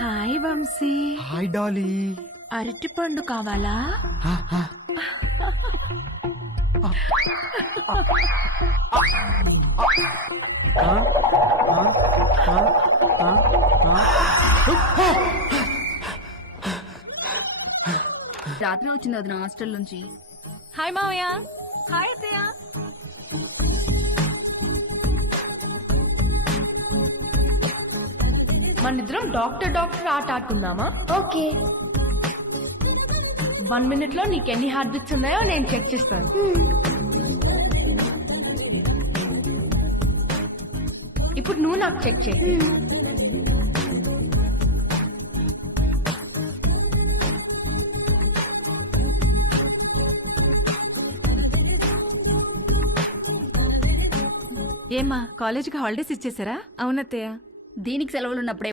Hi Vamsi. Hi Dolly. అరటి పండు కావాలా? రాత్రి వచ్చింది అది నా హాస్టల్ నుంచి. హాయ్ మావయ్య. హాయ్ అత్తయ్య. మనిద్దరం డాక్టర్ డాక్టర్ ఆట ఆడుకుందామా? ఓకే. 1 minute లో నీకు ఎన్ని హార్ట్ బీట్స్ ఉన్నాయో నేను చెక్ చేస్తాను. ఇప్పుడు నువ్వు నాకు చెక్ చేయి. ఏమా కాలేజీకి హాలిడేస్ ఇచ్చేసారా? అవునత్తయ్య, దీనికి సెలవులు ఉన్నప్పుడు